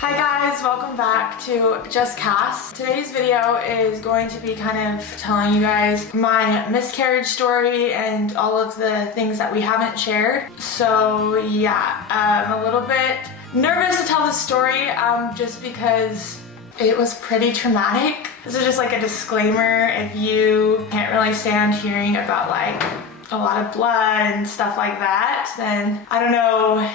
Hi guys, welcome back to JUSTKASS. Today's video is going to be kind of telling you guys my miscarriage story and all of the things that we haven't shared. So yeah, I'm a little bit nervous to tell this story just because it was pretty traumatic. This is just like a disclaimer. If you can't really stand hearing about like a lot of blood and stuff like that, then I don't know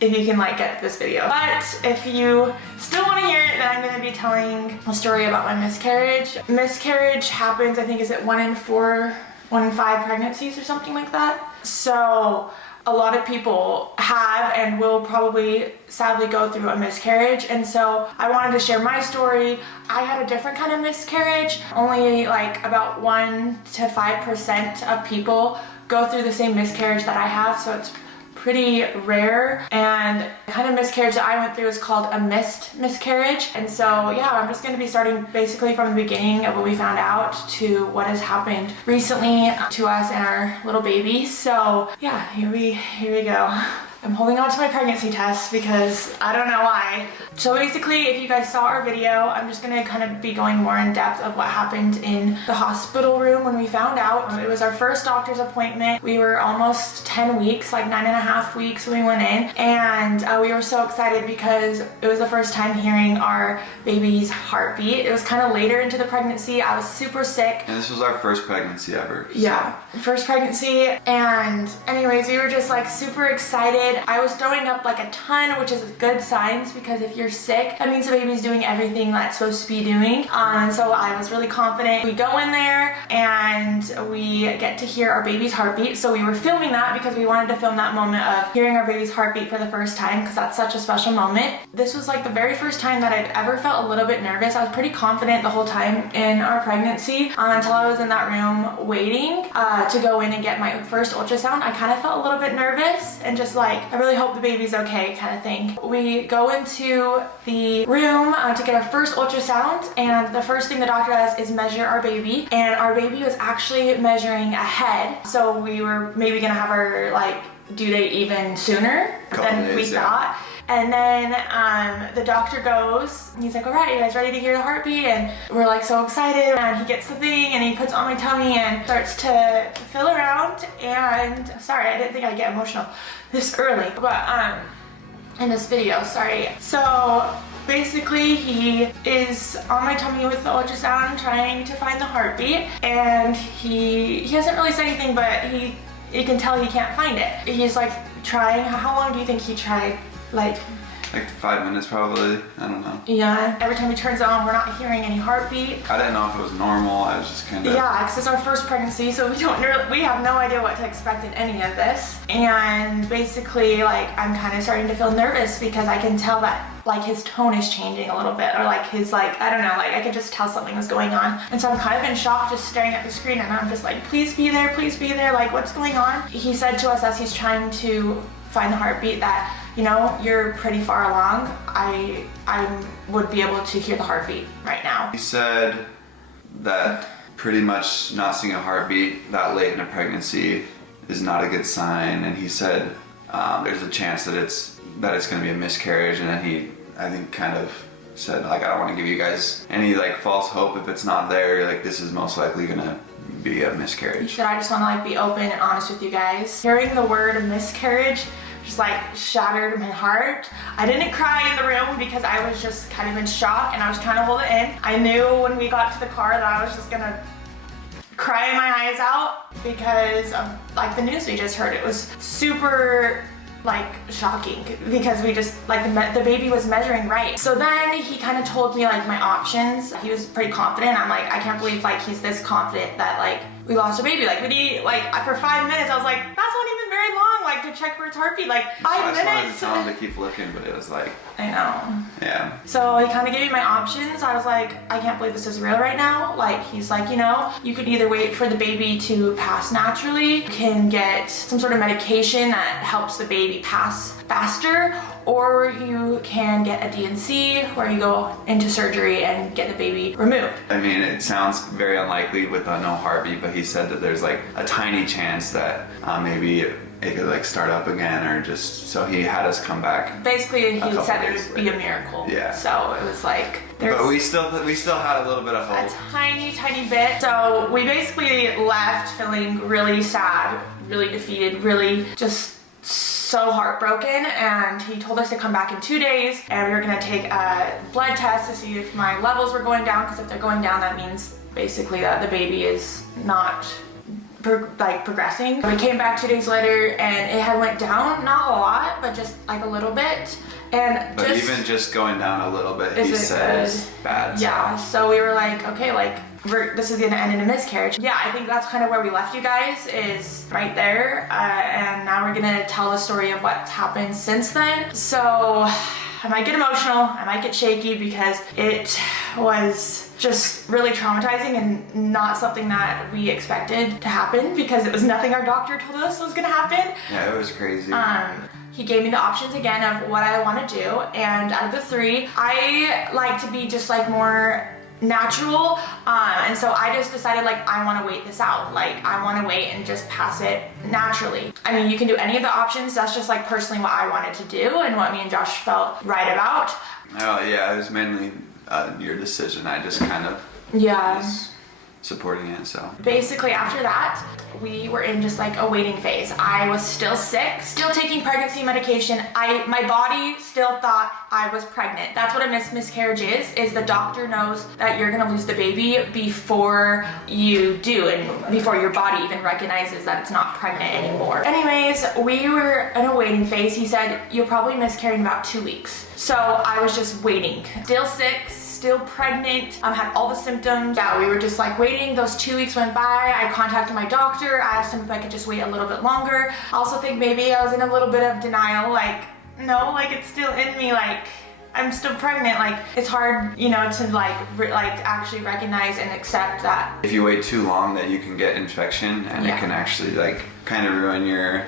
if you can like get this video. But if you still want to hear it, then I'm going to be telling a story about my miscarriage. Miscarriage happens, I think, is it 1 in 4, 1 in 5 pregnancies or something like that. So a lot of people have and will probably sadly go through a miscarriage, and so I wanted to share my story. I had a different kind of miscarriage. Only like about 1 to 5% of people go through the same miscarriage that I have, so it's pretty rare. And the kind of miscarriage that I went through is called a missed miscarriage. And so yeah, I'm just going to be starting basically from the beginning of what we found out to what has happened recently to us and our little baby. So yeah, here we go. I'm holding on to my pregnancy test because I don't know why. So basically, if you guys saw our video, I'm just gonna kind of be going more in depth of what happened in the hospital room when we found out. It was our first doctor's appointment. We were almost 10 weeks, like 9.5 weeks when we went in. And we were so excited because it was the first time hearing our baby's heartbeat. It was kind of later into the pregnancy. I was super sick. And this was our first pregnancy ever. So. Yeah, first pregnancy. And anyways, we were just like super excited. I was throwing up like a ton, which is good signs because if you're sick, that means the baby's doing everything that it's supposed to be doing. And so I was really confident. We go in there and we get to hear our baby's heartbeat. So we were filming that because we wanted to film that moment of hearing our baby's heartbeat for the first time because that's such a special moment. This was like the very first time that I'd ever felt a little bit nervous. I was pretty confident the whole time in our pregnancy until I was in that room waiting to go in and get my first ultrasound. I kind of felt a little bit nervous and just like, I really hope the baby's okay kind of thing. We go into the room to get our first ultrasound, and the first thing the doctor does is measure our baby, and our baby was actually measuring ahead, so we were maybe gonna have our like due date even sooner than we thought. And then the doctor goes, and he's like, all right, you guys ready to hear the heartbeat? And we're like so excited, and he gets the thing and he puts it on my tummy and starts to feel around. And sorry, I didn't think I'd get emotional this early, but in this video, sorry. So basically he is on my tummy with the ultrasound trying to find the heartbeat, and he hasn't really said anything, but you can tell he can't find it. He's like trying. How long do you think he tried? Like 5 minutes probably, I don't know. Yeah, every time he turns it on, we're not hearing any heartbeat. I didn't know if it was normal, I was just kind of... Yeah, because it's our first pregnancy, so we have no idea what to expect in any of this. And basically, like, I'm kind of starting to feel nervous because I can tell that like his tone is changing a little bit, or like his like, I don't know, like I could just tell something was going on. And so I'm kind of in shock just staring at the screen, and I'm just like, please be there, like what's going on? He said to us as he's trying to find the heartbeat that, you know, you're pretty far along. I would be able to hear the heartbeat right now. He said that pretty much not seeing a heartbeat that late in a pregnancy is not a good sign, and he said there's a chance that it's going to be a miscarriage, and then he, I think, kind of said like, I don't want to give you guys any like false hope if it's not there, like this is most likely gonna be a miscarriage. He said, I just want to like be open and honest with you guys. Hearing the word miscarriage just like shattered my heart. I didn't cry in the room because I was just kind of in shock and I was trying to hold it in. I knew when we got to the car that I was just gonna cry my eyes out because of like the news we just heard. It was super like shocking because we just like the baby was measuring right. So then he kind of told me like my options. He was pretty confident. I'm like, I can't believe like he's this confident that like we lost a baby. Like we need like for 5 minutes. I was like, that's not even very long. Like to check for its heartbeat, like 5 minutes. I just wanted to tell him to keep looking, but it was like, I know. Yeah. So he kind of gave me my options. I was like, I can't believe this is real right now. Like he's like, you know, you could either wait for the baby to pass naturally, you can get some sort of medication that helps the baby pass faster, or you can get a D&C where you go into surgery and get the baby removed. I mean, it sounds very unlikely with no heartbeat, but he said that there's like a tiny chance that maybe it could like start up again, or just so he had us come back. Basically, he couple said it days would be a later. miracle. Yeah. So it was like But we still had a little bit of a hope. tiny bit. So we basically left feeling really sad, really defeated, really just so heartbroken, and he told us to come back in 2 days and we were going to take a blood test to see if my levels were going down, because if they're going down, that means basically that the baby is not progressing. We came back 2 days later and it had went down, not a lot, but just like a little bit. But even just going down a little bit, he says bad. Yeah, so we were like, okay, like this is gonna end in a miscarriage. Yeah, I think that's kind of where we left you guys, is right there. And now we're gonna tell the story of what's happened since then. So I might get emotional, I might get shaky, because it was just really traumatizing and not something that we expected to happen, because it was nothing our doctor told us was gonna happen. Yeah, it was crazy. He gave me the options again of what I want to do, and out of the 3, I like to be just like more natural, and so I just decided like I want to wait this out, like I want to wait and just pass it naturally. I mean, you can do any of the options, that's just like personally what I wanted to do and what me and Josh felt right about. Oh yeah, it was mainly your decision. I just kind of was supporting it. So basically after that, we were in just like a waiting phase. I was still sick, still taking pregnancy medication. My body still thought I was pregnant. That's what a miscarriage is the doctor knows that you're gonna lose the baby before you do, and before your body even recognizes that it's not pregnant anymore. Anyways, we were in a waiting phase. He said, you'll probably miscarry in about 2 weeks. So I was just waiting, still sick, still pregnant, had all the symptoms. Yeah, we were just like waiting. Those 2 weeks went by. I contacted my doctor, asked him if I could just wait a little bit longer. I also think maybe I was in a little bit of denial, like, no, like it's still in me, like I'm still pregnant. Like it's hard, you know, to like actually recognize and accept that. If you wait too long, that you can get infection, and it can actually like kind of ruin your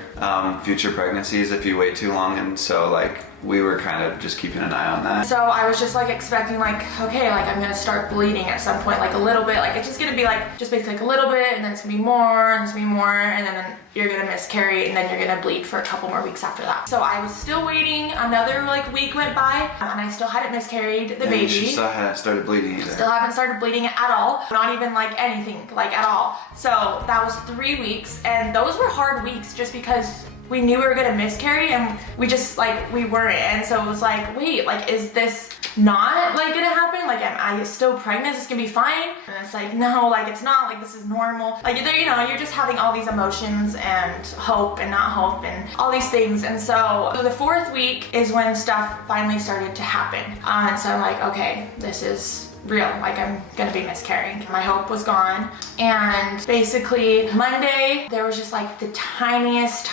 future pregnancies if you wait too long. And so like we were kind of just keeping an eye on that. So I was just like expecting like, okay, like I'm gonna start bleeding at some point, like a little bit, like it's just gonna be like, just basically like a little bit, and then it's gonna be more, and it's gonna be more, and then you're gonna miscarry, and then you're gonna bleed for a couple more weeks after that. So I was still waiting. Another like week went by, and I still hadn't miscarried the baby. She still hadn't started bleeding either. Still haven't started bleeding at all. Not even like anything, like at all. So that was 3 weeks, and those were hard weeks just because we knew we were gonna miscarry, and we just like, we weren't. And so it was like, wait, like is this not like gonna happen? Like am I still pregnant? Is this gonna be fine? And it's like, no, like it's not, like this is normal. Like you know, you're just having all these emotions and hope and not hope and all these things. And so the 4th week is when stuff finally started to happen. And so I'm like, okay, this is real, like I'm gonna be miscarrying. My hope was gone. And basically Monday there was just like the tiniest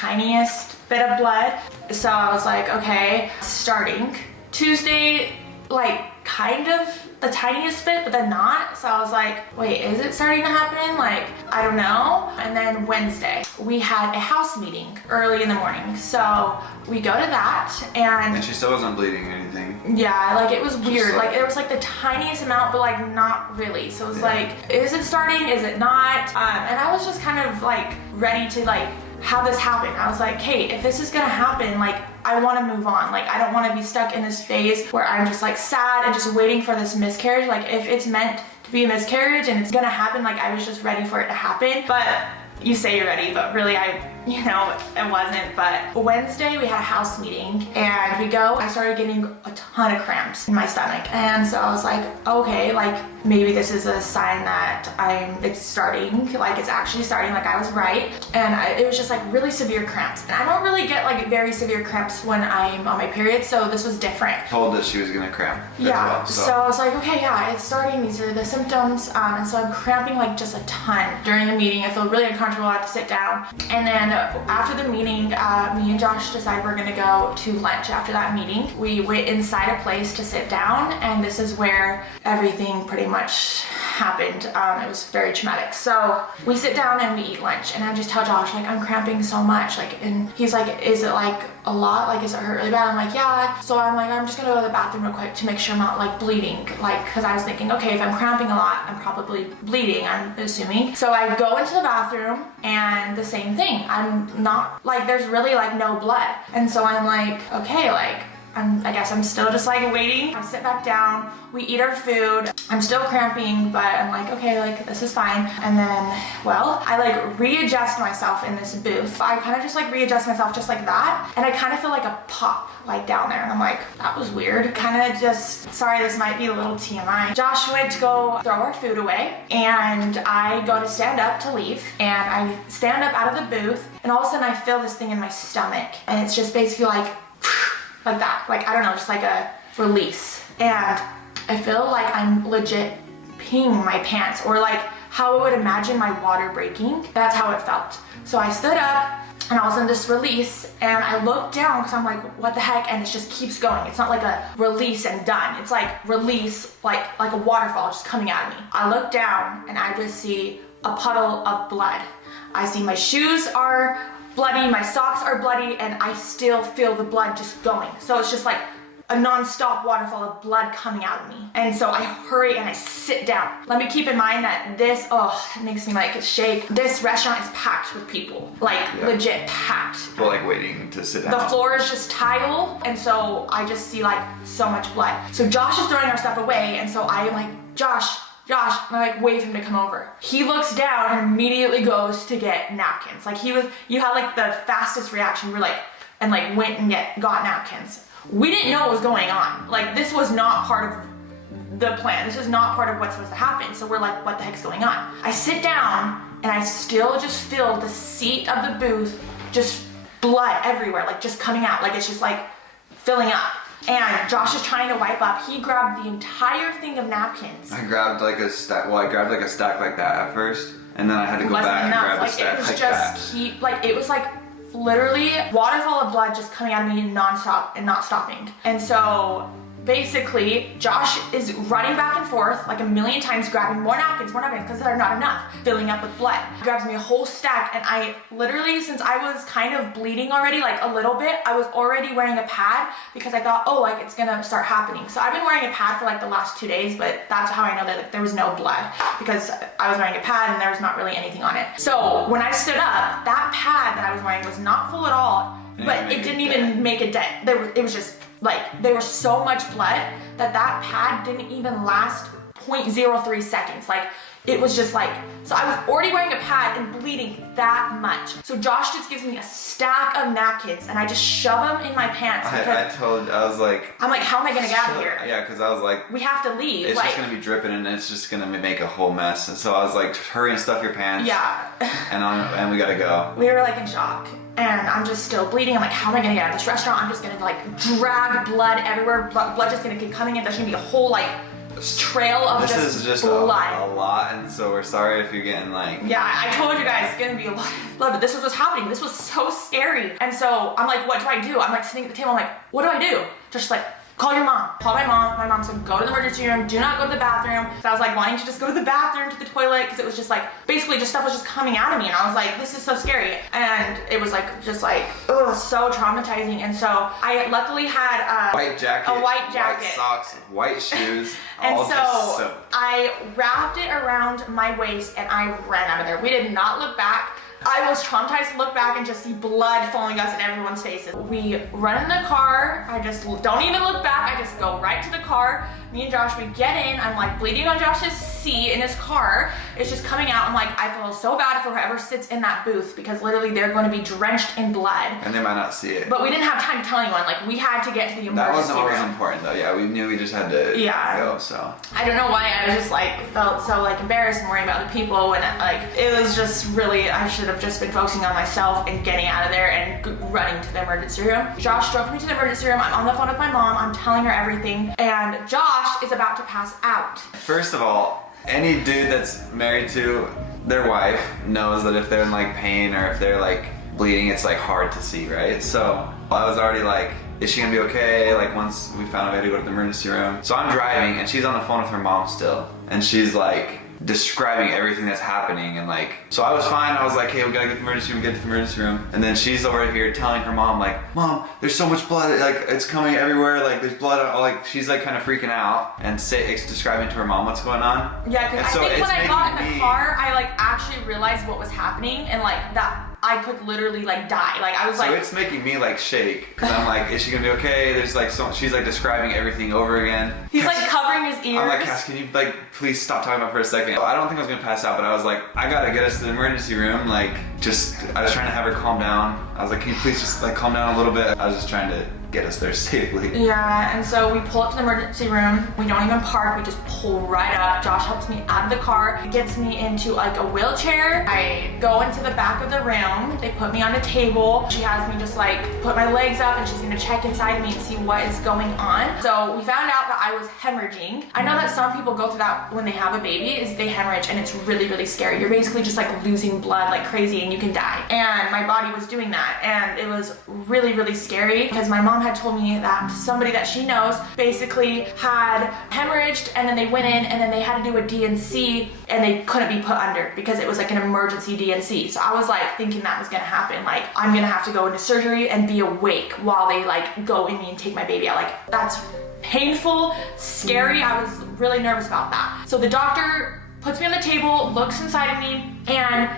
bit of blood. So I was like, okay, starting. Tuesday, like kind of the tiniest bit, but then not. So I was like, wait, is it starting to happen? Like, I don't know. And then Wednesday, we had a house meeting early in the morning. So we go to that, and she still wasn't bleeding or anything. Yeah, like it was weird. Like it was like the tiniest amount, but like not really. So it was like, is it starting? Is it not? And I was just kind of like ready to like have this happen. I was like, hey, if this is gonna happen, like I want to move on. Like I don't want to be stuck in this phase where I'm just like sad and just waiting for this miscarriage. Like if it's meant to be a miscarriage and it's gonna happen, like I was just ready for it to happen. But you say you're ready, but really you know, it wasn't. But Wednesday we had a house meeting, and we go, I started getting a ton of cramps in my stomach. And so I was like, okay, like maybe this is a sign that it's starting, like it's actually starting, like I was right. And it was just like really severe cramps. And I don't really get like very severe cramps when I'm on my period, so this was different. Told that she was gonna cramp. Yeah, as well, so I was like, okay, yeah, it's starting, these are the symptoms. And so I'm cramping like just a ton during the meeting. I feel really uncomfortable, I have to sit down. And then after the meeting, me and Josh decided we're gonna go to lunch after that meeting. We went inside a place to sit down, and this is where everything pretty much happened. It was very traumatic. So we sit down and we eat lunch, and I just tell Josh, like, I'm cramping so much, like, and he's like, is it like a lot? Like, is it hurt really bad? I'm like, yeah. So I'm like, I'm just gonna go to the bathroom real quick to make sure I'm not like bleeding, like, because I was thinking, okay, if I'm cramping a lot, I'm probably bleeding, I'm assuming. So I go into the bathroom, and the same thing. I'm not, like, there's really like no blood. And so I'm like, okay, like, I guess I'm still just like waiting. I sit back down, we eat our food. I'm still cramping, but I'm like, okay, like this is fine. And then, well, I like readjust myself in this booth. I kind of just like readjust myself just like that. And I kind of feel like a pop like down there. And I'm like, that was weird. Kind of just, sorry, this might be a little TMI. Josh went to go throw our food away, and I go to stand up to leave, and I stand up out of the booth, and all of a sudden I feel this thing in my stomach. And it's just basically like that, like, I don't know, just like a release. And I feel like I'm legit peeing my pants, or like how I would imagine my water breaking. That's how it felt. So I stood up, and all of a sudden this release, and I looked down because I'm like, what the heck? And it just keeps going. It's not like a release and done. It's like release, like a waterfall just coming at me. I look down, and I just see a puddle of blood. I see my shoes are bloody, my socks are bloody, and I still feel the blood just going. So it's just like a non-stop waterfall of blood coming out of me. And so I hurry and I sit down. Let me keep in mind that this, it makes me like shake. This restaurant is packed with people, like legit packed. People like waiting to sit down. The floor is just tile, and so I just see like so much blood. So Josh is throwing our stuff away, and so I'm like, Josh, and I like wave him to come over. He looks down and immediately goes to get napkins. Like you had like the fastest reaction. We're like, and like went and got napkins. We didn't know what was going on. Like this was not part of the plan. This was not part of what's supposed to happen. So we're like, what the heck's going on? I sit down, and I still just feel the seat of the booth, just blood everywhere, like just coming out. Like it's just like filling up. And Josh is trying to wipe up. He grabbed the entire thing of napkins. I grabbed like a stack. Well, I grabbed like a stack like that at first, and then I had to go back and grab a stack like that. It was like literally waterfall of blood just coming out of me non-stop and not stopping. And so basically Josh is running back and forth like a million times, grabbing more napkins because they're not enough, filling up with blood. He grabs me a whole stack, and I literally, since I was kind of bleeding already, like a little bit, I was already wearing a pad because I thought, oh, like it's gonna start happening. So I've been wearing a pad for like the last 2 days, but that's how I know that like, there was no blood, because I was wearing a pad and there was not really anything on it. So when I stood up, that pad that I was wearing was not full at all, but it didn't even make a dent. It was just like, there was so much blood that pad didn't even last 0.03 seconds. Like, it was just like, so I was already wearing a pad and bleeding that much. So Josh just gives me a stack of napkins, and I just shove them in my pants. I was like, I'm like, how am I gonna get out of here? Yeah, because I was like, we have to leave. It's just gonna be dripping, and it's just gonna make a whole mess. And so I was like, hurry and stuff your pants. Yeah. and we gotta go. We were like in shock. And I'm just still bleeding. I'm like, how am I gonna get out of this restaurant? I'm just gonna like drag blood everywhere. Blood just gonna keep coming in. There's gonna be a whole like trail of blood. This is just a lot, and so we're sorry if you're getting like... Yeah, I told you guys it's gonna be a lot of blood, but this was what's happening. This was so scary. And so I'm like, what do I do? I'm like sitting at the table, I'm like, what do I do? Just like, call your mom. Call my mom. My mom said, go to the emergency room. Do not go to the bathroom. So I was like wanting to just go to the bathroom, to the toilet, because it was just like, basically just stuff was just coming out of me. And I was like, this is so scary. And it was like, just like, oh, so traumatizing. And so I luckily had a white jacket, white socks, white shoes. And so I wrapped it around my waist, and I ran out of there. We did not look back. I was traumatized to look back and just see blood following us in everyone's faces. We run in the car. I just don't even look back. I just go right to the car. Me and Josh, we get in. I'm like bleeding on Josh's seat in his car. It's just coming out. I'm like, I feel so bad for whoever sits in that booth, because literally they're going to be drenched in blood. And they might not see it. But we didn't have time to tell anyone. Like, we had to get to the emergency room. That wasn't always important though. Yeah, we knew we just had to go, so. I don't know why I was just like, felt so like embarrassed and worried about the people, and like, it was just really, I should have just been focusing on myself and getting out of there and running to the emergency room. Josh drove me to the emergency room. I'm on the phone with my mom. I'm telling her everything, and Josh is about to pass out. First of all, any dude that's married to their wife knows that if they're in like pain or if they're like bleeding, it's like hard to see, right? So I was already like, is she gonna be okay? Like, once we found out we had to go to the emergency room. So I'm driving, and she's on the phone with her mom still, and she's like, describing everything that's happening, and like, so I was fine. I was like, hey, we gotta get to the emergency room, and then she's over here telling her mom, like, Mom, there's so much blood, like it's coming everywhere, like there's blood, like she's like kind of freaking out and describing to her mom what's going on. Yeah, because I think when I got in the car, I like actually realized what was happening, and like that I could literally like die. Like I was like. So it's making me like shake, because I'm like, is she gonna be okay? There's like she's like describing everything over again. He's like covering his ears. I'm like, Cass, can you like please stop talking about it for a second? I don't think I was gonna pass out, but I was like, I gotta get us to the emergency room. Like, I was trying to have her calm down. I was like, can you please just like calm down a little bit? I was just trying to get us there safely. Yeah, and so we pull up to the emergency room. We don't even park, we just pull right up. Josh helps me out of the car, gets me into like a wheelchair. I go into the back of the room. They put me on a table. She has me just like put my legs up, and she's gonna check inside me and see what is going on. So we found out that I was hemorrhaging. I know that some people go through that when they have a baby, is they hemorrhage, and it's really, really scary. You're basically just like losing blood like crazy, and you can die. And my body was doing that, and it was really, really scary, because my mom had told me that somebody that she knows basically had hemorrhaged, and then they went in and then they had to do a DNC, and they couldn't be put under because it was like an emergency DNC. So I was like thinking that was gonna happen. Like, I'm gonna have to go into surgery and be awake while they like go in me and take my baby out. Like, that's painful, scary. I was really nervous about that. So the doctor puts me on the table, looks inside of me, and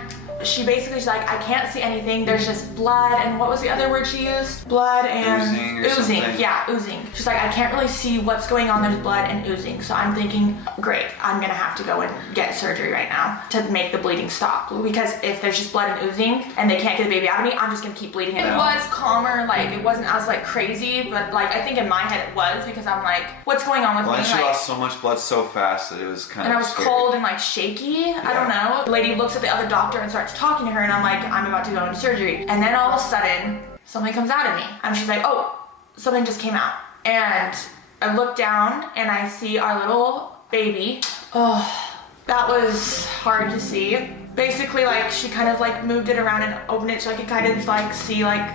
she's like, I can't see anything. There's just blood, and what was the other word she used? Blood and oozing. Yeah, oozing. She's like, I can't really see what's going on. There's blood and oozing. So I'm thinking, great, I'm gonna have to go and get surgery right now to make the bleeding stop. Because if there's just blood and oozing and they can't get the baby out of me, I'm just gonna keep bleeding. It was calmer, like it wasn't as like crazy, but like I think in my head it was, because I'm like, what's going on with me? And she lost so much blood so fast that it was kind of. And I was scary. cold and like shaky. Yeah. I don't know. The lady looks at the other doctor and starts talking to her, and I'm like, I'm about to go into surgery. And then all of a sudden, something comes out of me. And she's like, oh, something just came out. And I look down and I see our little baby. Oh, that was hard to see. Basically, like, she kind of like moved it around and opened it so I could kind of like see like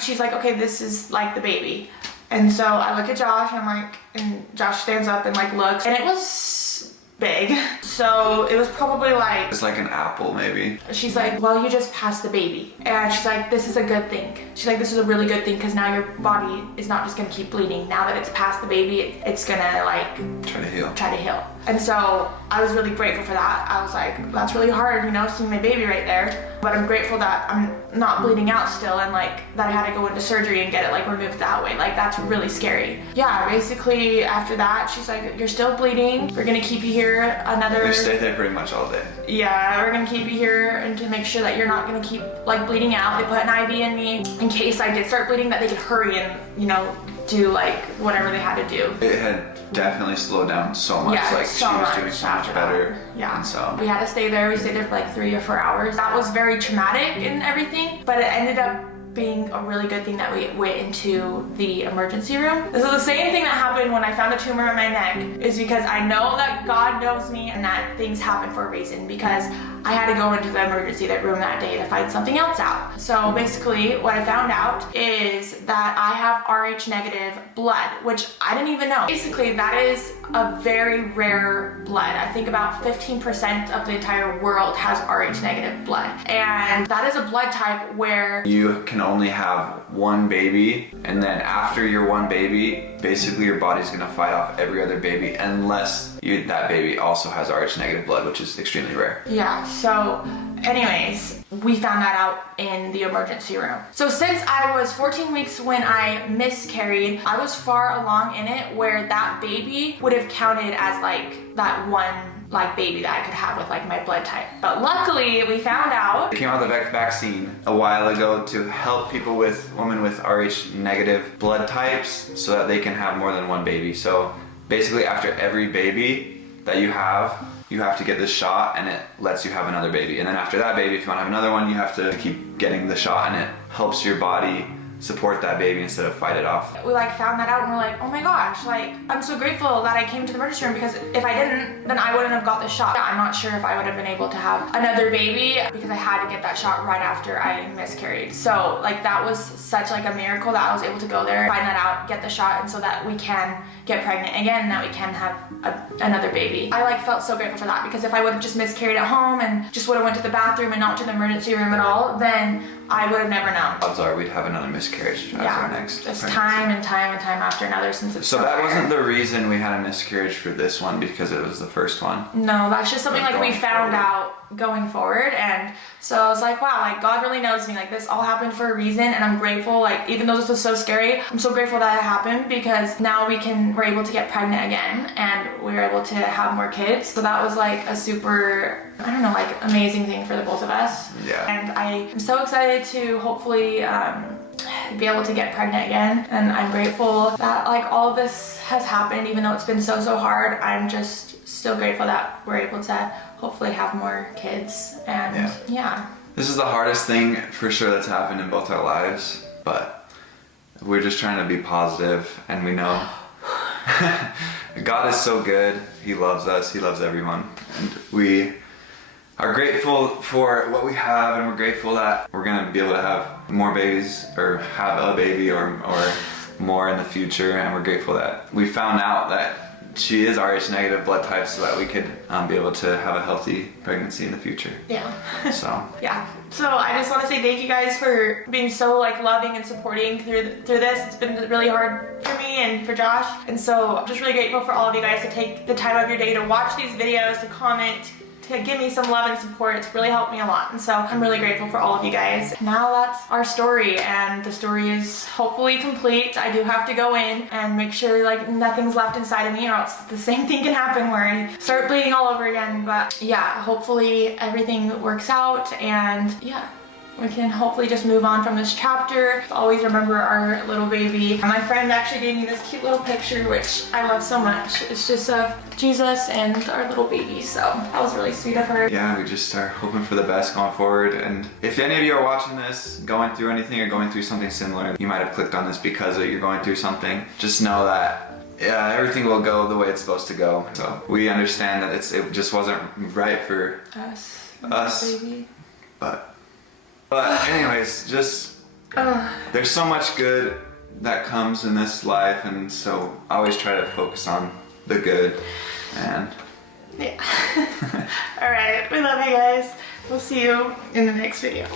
she's like, okay, this is like the baby. And so I look at Josh, and I'm like, and Josh stands up and like looks, and it was big. So it was probably like, it's like an apple maybe. She's like, well, you just passed the baby. And she's like, this is a good thing. She's like, this is a really good thing, because now your body is not just gonna keep bleeding. Now that it's past the baby, it's gonna like try to heal. And so I was really grateful for that. I was like, that's really hard, you know, seeing my baby right there. But I'm grateful that I'm not bleeding out still, and like that I had to go into surgery and get it like removed that way. Like, that's really scary. Yeah, basically after that, she's like, you're still bleeding. We're gonna keep you here another. We stayed there pretty much all day. Yeah, we're gonna keep you here and to make sure that you're not gonna keep like bleeding out. They put an IV in me in case I did start bleeding, that they could hurry and, you know, do like whatever they had to do. It had definitely slowed down so much. Yeah, like so she was doing so much better. Yeah. And so we had to stay there. We stayed there for like 3 or 4 hours. That was very traumatic and everything, but it ended up being a really good thing that we went into the emergency room. This is the same thing that happened when I found a tumor in my neck, is because I know that God knows me and that things happen for a reason, because I had to go into the emergency room that day to find something else out. So basically what I found out is that I have Rh negative blood, which I didn't even know. Basically that is a very rare blood. I think about 15% of the entire world has Rh negative blood. And that is a blood type where you can only have one baby, and then after your one baby, basically your body's gonna fight off every other baby unless that baby also has Rh negative blood, which is extremely rare. Yeah, so anyways, we found that out in the emergency room. So since I was 14 weeks when I miscarried, I was far along in it where that baby would have counted as like that one like baby that I could have with like my blood type. But luckily we found out. It came out the vaccine a while ago to help women with Rh negative blood types so that they can have more than one baby. So basically after every baby that you have to get this shot, and it lets you have another baby. And then after that baby, if you want to have another one, you have to keep getting the shot, and it helps your body support that baby instead of fight it off. We like found that out and we're like, oh my gosh, like I'm so grateful that I came to the emergency room, because if I didn't, then I wouldn't have got the shot. I'm not sure if I would have been able to have another baby, because I had to get that shot right after I miscarried. So like that was such like a miracle that I was able to go there, find that out, get the shot, and so that we can get pregnant again, and that we can have another baby. I like felt so grateful for that, because if I would have just miscarried at home and just would have went to the bathroom and not to the emergency room at all, then I would have never known. Odds are we'd have another miscarriage as our next just pregnancy. time and time and time after another, since it's So that rare. wasn't the reason we had a miscarriage for this one, because it was the first one. No, that's just something Like like we going found forward. out going forward, and so I was like, wow, like God really knows me, like this all happened for a reason, and I'm grateful. Like even though this was so scary, I'm so grateful that it happened, because now we're able to get pregnant again, and we're able to have more kids. So that was like a super, I don't know, like amazing thing for the both of us. Yeah. And I am so excited to hopefully be able to get pregnant again, and I'm grateful that like all of this has happened, even though it's been so hard. I'm just still grateful that we're able to hopefully have more kids, and yeah. This is the hardest thing for sure that's happened in both our lives, but we're just trying to be positive, and we know God is so good. He loves us. He loves everyone, and we are grateful for what we have, and we're grateful that we're gonna be able to have more babies, or have a baby, or more in the future. And we're grateful that we found out that she is Rh negative blood type, so that we could be able to have a healthy pregnancy in the future. Yeah. So yeah. So I just want to say thank you guys for being so like loving and supporting through this. It's been really hard for me and for Josh, and so I'm just really grateful for all of you guys to take the time of your day to watch these videos, to comment, to give me some love and support. It's really helped me a lot, and so I'm really grateful for all of you guys. Now that's our story, and the story is hopefully complete. I do have to go in and make sure like nothing's left inside of me, or else the same thing can happen where I start bleeding all over again. But yeah, hopefully everything works out, and yeah, we can hopefully just move on from this chapter. Always remember our little baby. My friend actually gave me this cute little picture, which I love so much. It's just of Jesus and our little baby, so that was really sweet of her. yeah, we just are hoping for the best going forward. And if any of you are watching this, going through anything or going through something similar, you might have clicked on this because you're going through something, just know that everything will go the way it's supposed to go. So we understand that it just wasn't right for us. Baby. But anyways, just there's so much good that comes in this life, and so I always try to focus on the good. And yeah. All right, we love you guys. We'll see you in the next video.